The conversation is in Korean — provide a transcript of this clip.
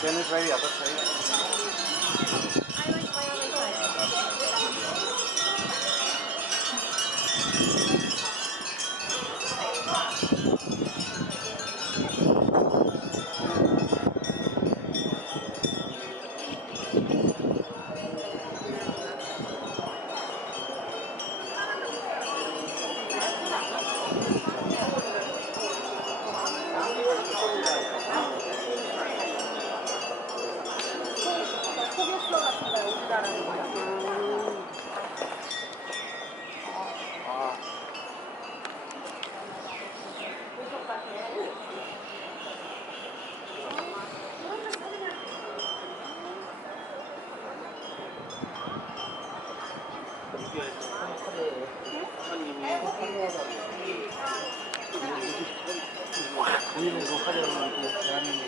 Tienes ready, atas ahí. 소개서 같은 거 우리나라는 거야. 우리는 그 화장을 대한민국